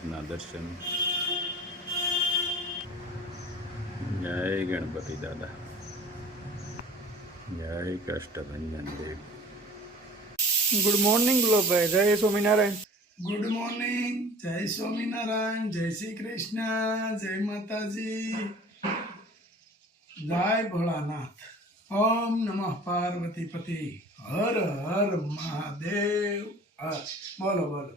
આપના દર્શન. જય ગણપતિ દાદા, જય કષ્ટભંજન દેવ. ગુડ મોર્નિંગ ગુલાબભાઈ, જય સ્વામિનારાયણ. ગુડ મોર્નિંગ, જય સ્વામિનારાયણ, જય શ્રી કૃષ્ણ, જય માતાજી, જય ભોળાનાથ. ઓમ નમઃ પાર્વતી પતિ, હર હર મહાદેવ. બોલો બોલો.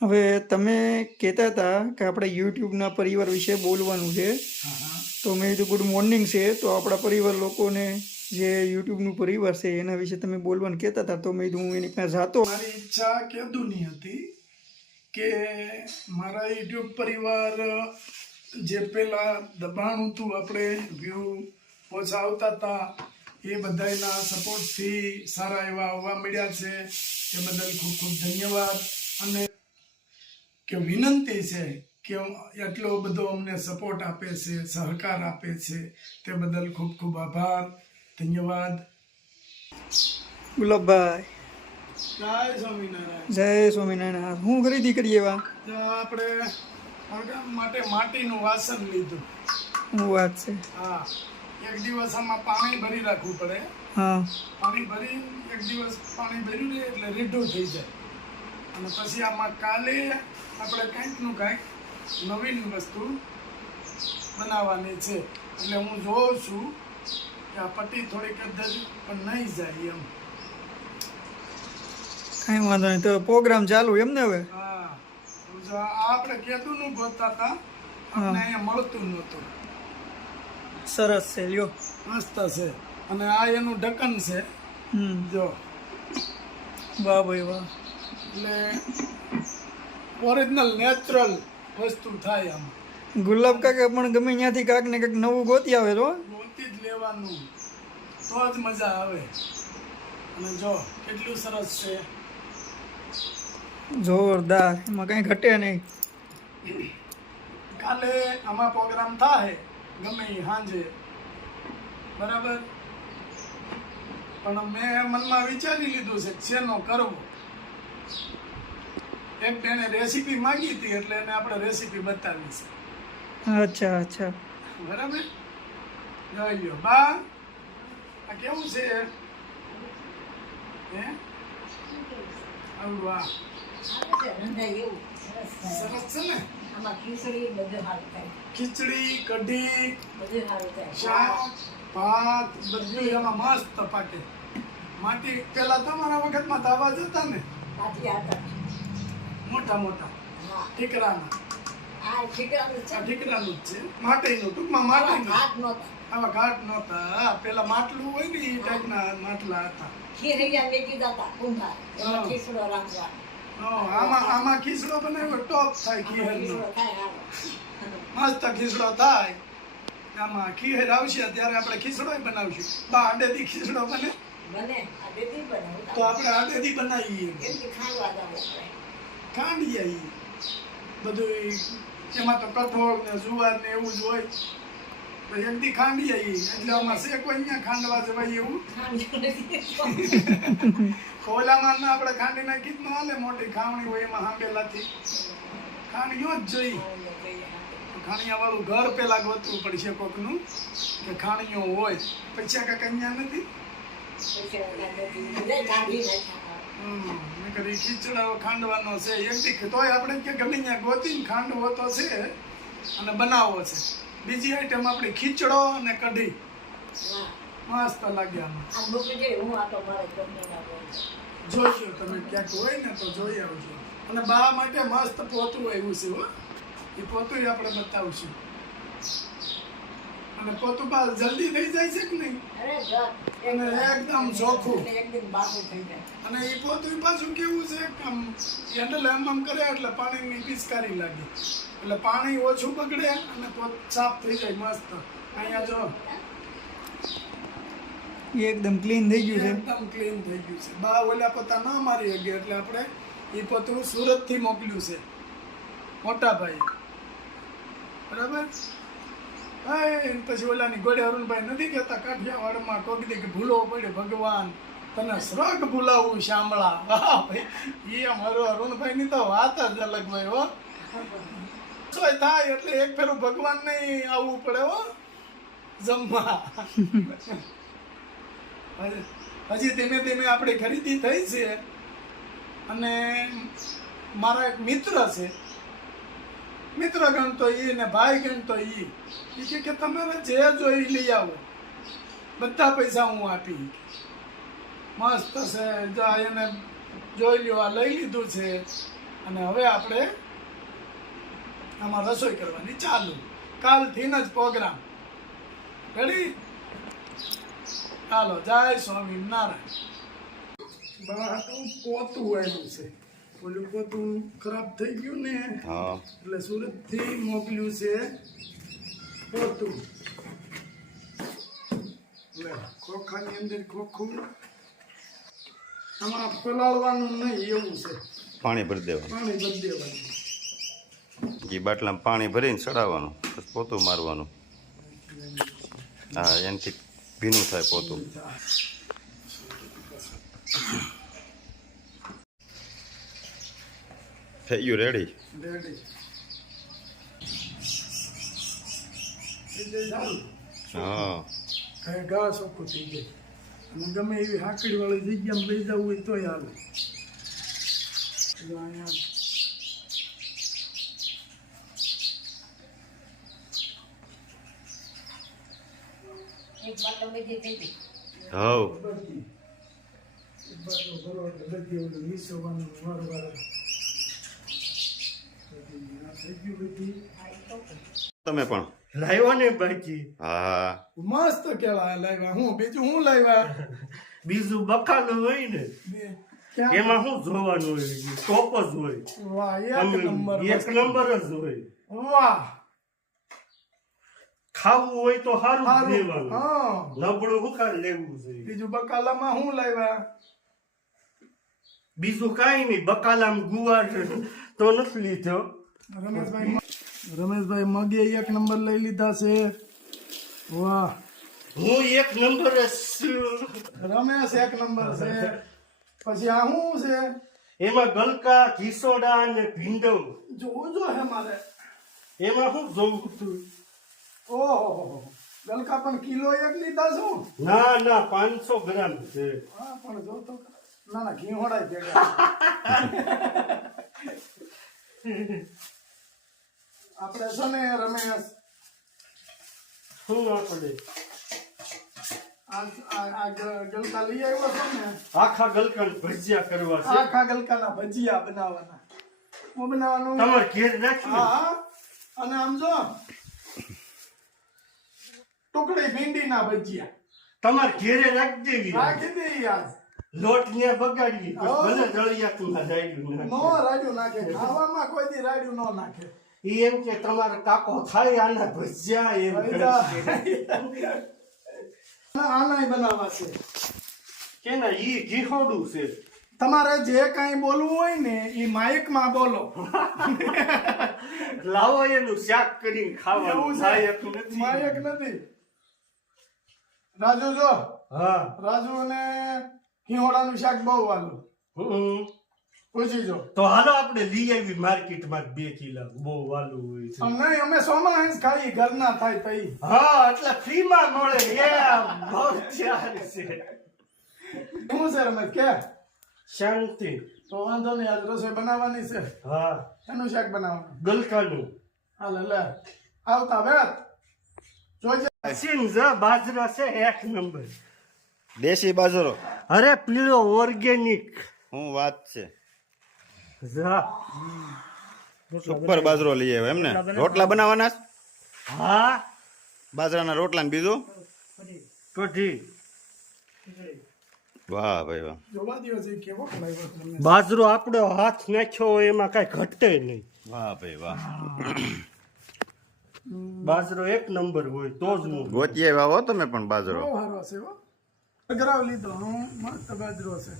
હવે તમે કહેતા હતા કે આપણે યુટ્યુબના પરિવાર વિશે બોલવાનું છે, હા હા તો મેં કીધું ગુડ મોર્નિંગ છે, તો આપણા પરિવાર લોકોને જે યુટ્યુબનું પરિવાર છે એના વિશે તમે બોલવાનું કહેતા હતા, તો મેં કીધું હું એની પાસે જાતો. મારી ઈચ્છા કેદુની હતી કે મારા યુટ્યુબ પરિવાર જે પેલા દબાણ હતું, આપણે વ્યૂ ઓછા આવતા હતા, એ બધાના સપોર્ટથી સારા એવા આવવા મળ્યા છે. એ બદલ ખૂબ ખૂબ ધન્યવાદ. અને કે વિનંતી છે કે એટલો બધો અમને સપોર્ટ આપે છે, સહકાર આપે છે, તે બદલ ખૂબ ખૂબ આભાર, ધન્યવાદ. ગુલાબભાઈ, જય સ્વામિનારાયણ. જય સ્વામિનારાયણ. હું ખરીદી કરીએ એવા તો આપણે પ્રોગ્રામ માટે માટીનું વાસણ લીધું. હું વાત છે. હા, એક દિવસ આમાં પાણી ભરી રાખવું પડે. હા, પાણી ભરી એક દિવસ પાણી ભર્યું ને એટલે રીઢું થઈ જાય. અને પછી આમાં કાલે આપણે કંઈકનું કંઈક નવીન વસ્તુ બનાવવાની છે. એટલે હું જોઉં છું કે આ પટ્ટી થોડીક જ પણ નહીં જાય એમ. કાંઈ વાંધો નહીં, તો પ્રોગ્રામ ચાલુ એમ ને હવે. હા, જો આ આપણે કેદુનું ગોતતા હતા, આપણે અહીંયા મળતું નહોતું. સરસ છે, લ્યો. મસ્ત છે. અને આ એનું ઢક્કન છે, જો. વાહ ભાઈ વાહ. એટલે ઓરિજિનલ નેચરલ વસ્તુ થાય આમ. ગુલાબ કાકા પણ ગમે ત્યાંથી કાંક ને કાંક નવું ગોતી આવે તો ગોતી જ લેવાનું, તો જ મજા આવે. અને જો કેટલું સરસ છે. જોરદાર, એમાં કાંઈ ઘટે નહીં. કાલે આમાં પ્રોગ્રામ થાય ગમે ઈ સાંજે, બરાબર. પણ મેં મનમાં વિચારી લીધું છે શેનો કરવો. એક બેને રેસીપી માંગી હતી, એટલે એને આપણે રેસીપી બતાવી છે. અચ્છા અચ્છા. બરાબર. જોઈ લ્યો બા, આ કેવું છે? હે આવું વાહ, સરસ છે ને. ખીચડી, કઢી, શાક, ભાત બધું એમાં મસ્ત પાકે. માટી પેલા તમારા વખતમાં તો આવા જ હતા ને, મોટા મોટા ઠીકરાના. આ ઠીકરાનું જ છે, માટીનું. ટૂંકમાં માટીનું. આવા ઘાટ નહોતા. હા, પેલા માટલું હોય ને એ ટાઈપના માટલા હતા. આમાં ખીસડો બનાવ્યો, ટોપ થાય ખીહેરનો. મસ્ત ખીસડો થાય. આમાં ખીહેર આવશે ત્યારે આપણે ખીસડો બનાવશું. બા આડેથી ખીસડો બને તો આપણે આડેથી બનાવીએ, ખાંડીએ બધું. એમાં તો કઠોળ ને જુવાર ને એવું જ હોય. એકદી ખાંડીએ એટલે આમાં શેક હોય અહીંયા ખાંડવા જવાય એવું. ખોલામાં ના આપણે ખાંડી નાખી જ ન હાલે. મોટી ખાવણી હોય એમાં હાંડેલાથી ખાંડીઓ જ જોઈએ. ખાણીયા વાળું ઘર પેલા ગોતવું પડશે કોકનું કે ખાણીઓ હોય. પૈસા કાંઈ અહીંયા નથી. મેં કદી ખીચડાઓ ખાંડવાનો છે એકદી, તોય આપણે કે ગમે ત્યાં ગોતીને ખાંડવો તો છે અને બનાવવો છે. બીજી આઈટમ આપણી ખીચડો અને કઢી મસ્ત લાગે આમાં. જોઈજો તમે ક્યાંક હોય ને તો જોઈ આવજો. અને બા માટે મસ્ત પોતું આવ્યું છે હો, એ પોતું આપણે બતાવશું. અને પોતું બા જલ્દી થઈ જાય છે કે નહીં, અને એકદમ ચોખ્ખું. અને એ પોતું પાછું કેવું છે, હેન્ડલ આમ કરે એટલે પાણીની પિચકારી લાગે, એટલે પાણી ઓછું બગડે અને પોત સાફ થઈ જાય મસ્ત. અહીંયા જો એકદમ ક્લીન થઈ ગયું છે. એકદમ ક્લીન થઈ ગયું છે. બા ઓલા પોતા ના મારી ગયા એટલે આપણે એ પોતું સુરત થી મોકલ્યું છે, મોટા ભાઈ. બરાબર. પછી ઓલાની ગોળે અરુણભાઈ નથી કહેતા કાઠિયાવાડમાં કોક દી કે ભૂલો પડ્યો ભગવાન તને સ્વર્ગ ભૂલાવું શામળા. વાહ ભાઈ, એ અમારો અરુણભાઈ ની તો વાત જ અલગ ભાઈ હો. સોય થાય એટલે એક ફેરું ભગવાન નહીં આવવું પડે હો જમવા. હજી ધીમે ધીમે આપણી ખરીદી થઈ છે અને મારા એક મિત્ર છે, મિત્ર ગણતો ઈ ને ભાઈ ગણતો ઈ કે તમારે જે જોઈ લઈ આવો, બધા પૈસા હું આપી. મસ્ત છે, જા એને જોઈ લ્યો, આ લઈ લીધું છે અને હવે આપણે આમાં રસોઈ કરવાની ચાલુ. કાલથી જ પ્રોગ્રામ રેડી. ચાલો, જય સ્વામિનારાયણ. બહાર પોતું આવ્યું છે, ઓલું પોતું ખરાબ થઈ ગયું ને એટલે સુરત થી મોકલ્યું છે પોતું. ખોખાની અંદર ખોખું આમાં પલાળવાનું નહીં, એવું છે. પાણી ભરી દેવાનું, પાણી ભરી દેવાનું. એ બાટલામાં પાણી ભરીને ચડાવવાનું, પછી પોતું મારવાનું. હા, એનાથી ભીનું થાય પોતું. થઈ ગયું રેડી. રેડી. એટલે ચાલુ. હા, કઈ ઘા ચોખ્ખું થઈ જાય અને ગમે એવી હાકડી વાળી જગ્યામાં લઈ જવું હોય તોય હાલે. જો અહીંયા હવ બધી એક બાજુ ભરો એટલે બધી ઓલું વીસવાનું વારવાર. બધી આ થઈ ગયું બધી. તમે પણ લાવ્યો ને બાકી હા. મસ્ત કેળા લાવ્યા. હું બીજું હું લાવ્યા? બીજું બકાલું હોય ને બે ક્યાં? એમાં શું જોવાનું હોય, ટોપ જ હોય. વાહ, એક નંબર. એક નંબર જ હોય. વાહ, ખાવું હોય તો સારું જ સારું. લેવાનું, હા. નબળું શું કામ લેવું જોઈએ. બીજું બકાલામાં હું લાવ્યા? બીજું કાંઈ નહીં, બકાલામાં ગુવાર તો નથી લીધો. રમેશભાઈ મગે એક નંબર લઈ લીધા છે. વાહ, હું એક નંબર જ છું. રમેશ એક નંબર છે. પછી આ શું છે? એમાં ગલકા, ઘીસોડા અને ભીંડો. જોવું જો હે મારે. એમાં શું જોવું તું? ઓહો, ગલકા પણ કિલો એક લીધા છું. ના ના, 500 ગ્રામ છે. હા, પણ જો તો ના ના, ઘી હોડાય ભેગા. આપણે છે ને રમેશ, શું આપણે આ ગલકા લઈ આવ્યો છો ને, આખા ગલકા ભજીયા કરવા છે. આખા ગલકાના ભજીયા બનાવવાના. હું બનાવવાનું. તમારે ઘેર નાખ્યું? હા, અને આમ જો ટુકડી ભીંડીના ભજીયા તમારે ઘેરે રાખી દેવી. રાખી દે યાર. લોટ ને બગાડી હા. ભલે જળિયાતું ના રાયડું નો નાખે. રાડ્યું નાખે, ખાવામાં કોઈ દી રાડ્યું ન નાખે. ઈ એમ કે તમારો કાકો થાય આના ભજીયા એમ કરે છે. આનાય બનાવવા છે. કે ના ઈ ઘીહોડું છે. તમારે જે કાંઈ બોલવું હોય ને એ માઇકમાં બોલો. લાવો એનું શાક કરીને એવું ખાવાનું છે. લાયક નથી. માઇક નથી. રાજુ જો, હા. રાજુ ને હિંહોડાનું શાક બહુ વાલું. હમ. પૂછી જો. તો હાલો આપણે લઈ આવી માર્કેટમાં 2 કિલો, બહુ વાલું હોય છે. નહીં, અમે સોમાહંસ ખાઈ, ઘરના થાય તઈ. હા, એટલે ફ્રીમાં મળે. એ બહુ ચાર છે. શું છે રમેશ કે? શાંતિ. તો વાંધો નહીં, આજ રસોઈ બનાવવાની છે. હા, એનું શાક બનાવવાનું. ગલકાનું. હાલે લે આવતા વેત જોજે. સિંજા બાજરા છે એક નંબર. દેશી બાજરો. અરે પીળો ઓર્ગેનિક. શું વાત છે? જા. સુપર બાજરો લઈ આવ્યો એમ ને? રોટલા બનાવવાના છે? હા, બાજરાના રોટલા ને બીજું? કઢી. વાહ ભાઈ વાહ. જોવા દિવસ એ કેવો ખલાવ્યો તમને. બાજરો આપણો હાથ નાખ્યો હોય એમાં કઈ ઘટે નહીં. વાહ ભાઈ વાહ. બાજરો એક નંબર હોય તો જ હું. ગોતીએ વાવો તમે પણ બાજરો. બહુ સારો છે હો. અગરાવ લીધો હું, મસ્ત બાજરો છે.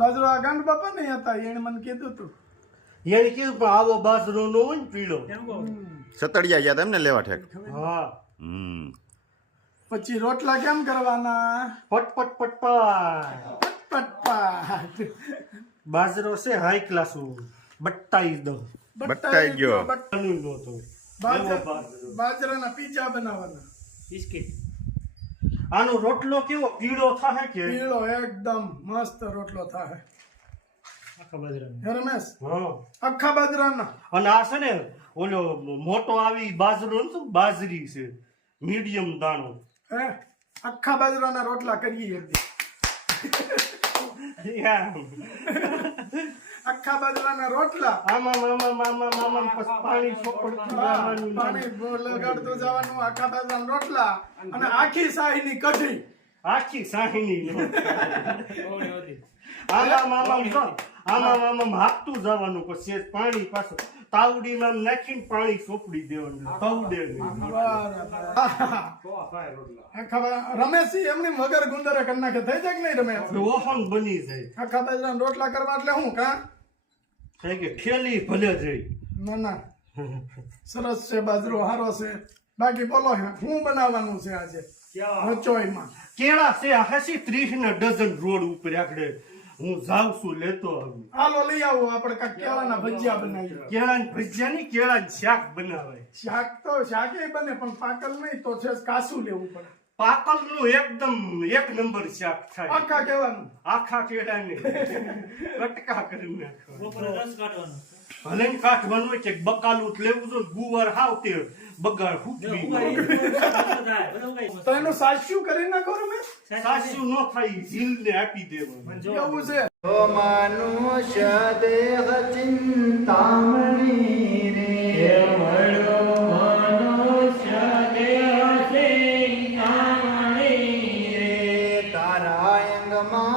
બાજરો આ ગાંડ બાપા નહીં હતા, એને મને કીધું તું. એને કીધું પણ આવો બાજરો નો હોય ને પીળો. સતડિયા ગયા હતા એમ ને લેવા ઠેક? હા. હમ. પછી રોટલા કેમ કરવાના? પટપટ પટપટ. પટપટ. બાજરો છે હાઈ ક્લાસ, બટ્ટાઈ દો. બટાઈ ગયો. આનું નહોતું. એવો બાજરો. બાજરાના પીઝા બનાવવાના. આનો રોટલો કેવો પીળો થાય કે પીળો એકદમ મસ્ત રોટલો થાય. હે રમેશ, હા. આખા બાજરાના. અને આ છે ને ઓલો મોટો આવી બાજરો નથી, બાજરી છે મીડિયમ દાણો. હે આખા બાજરાના રોટલા કરીએ એક દી. આખા બાજરાના રોટલા. આમાં પછી પાણી ચોપડતું જવાનું. પાણી લગાડતું જવાનું. આખા બાજરાના રોટલા અને આખી શાહીની કઢી. આખી સાહીની નો. આમાં હાકતું જવાનું પછી પાણી પાછું તાવડીમાં નાખીને પાણી ચોપડી દેવાનું. તવડે નહીં. રમેશ એમની વગર ગુંદરે કરી નાખે. થઈ જાય કે નહીં રમેશ? ઓહન બની જાય. આખા બાજરાના રોટલા કરવા એટલે હું કા થાય કે ઠેલી ભલે જઈ. ના ના સરસ છે, બાજરો હારો છે. બાકી બોલો શું બનાવવાનું છે આજે રચોઈમાં? કેળા છે 30 ના ડઝન રોડ ઉપર આગળ હું જાઉં છું લેતો આવું. હાલો લઈ આવો, આપણે કાંઈક કેળાના ભજીયા બનાવીએ. કેળાની ભજીયા નહીં, કેળાની શાક બનાવાય. શાક તો શાકે બને પણ પાકલ નહીં તો છે કાસું લેવું પડે. પાકલ નું એકદમ એક નંબર શાક થાય. આખા કહેવાનું. આખા કેળાને કટકા કરી નાખવા. ભલે ને કાઢવાનું હોય કે બકાલું જ લેવું જોઈએ. ગુવાર હાવ તે બગાડ ફૂટવી. તો એનું સાચું કરી નાખો રમેશ. સાસુ નો થાય, ઝીલ ને આપી દેવાનું. એવું છે. મનુષ્ય દેહ ચિંતામણી રે મનુષ્ય દેહ ચિંતામણી રે તારા અંગમાં